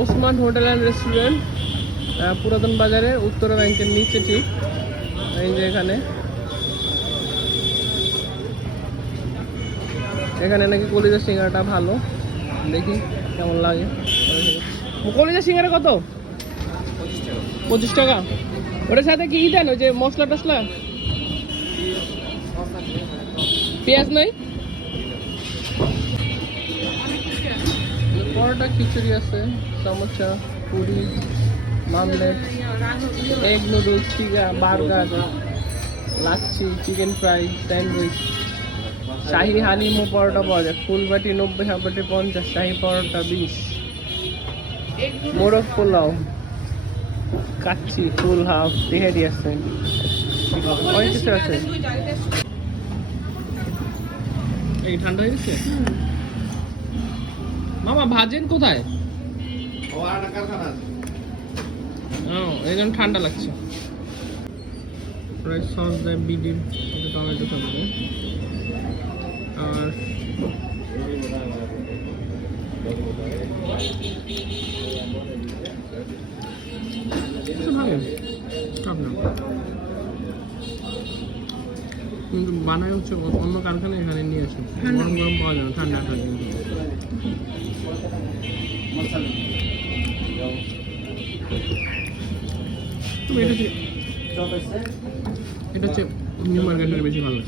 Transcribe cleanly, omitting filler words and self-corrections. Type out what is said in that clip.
Osman hotel and restaurant, পুরাতন বাজারে উত্তরা ব্যাংকের নিচে ঠিক। এই যে এখানে নাকি কলিজা সিঙ্গারাটা ভালো, দেখি কেমন লাগে। কলিজা সিঙ্গারা কত? 25 টাকা। ওটার সাথে কি দেন, ওই যে মশলা টসলা? পেঁয়াজ নাই? পরোটা, খিচুড়ি আছে, samosa, puri, omelette, egg noodles, burger, lassi, chicken fry, sandwich, shahi হালিমো পরোটা পাওয়া যায়। ফুল বাটি 90, হাফ বাটি 50, শাহি পরোটা 20, মোরগ পোলাও, কাচ্চি, ফুল হাফ, তেহারি আছে, অনেক কিছু আছে। এই ঠান্ডা হয়ে গেছে মামা, ভাজেন কোথায়? এই জন্য ঠান্ডা লাগছে। সস দেয় বিডির, টমেটো সস দেয়। আর ভালো, কিন্তু বানায় হচ্ছে অন্য কারখানায়, এখানে নিয়ে আসে গরম গরম পাওয়া যায় না, ঠান্ডা ঠান্ডা। এটা হচ্ছে নিউ মার্কেটের বেশি ভালো।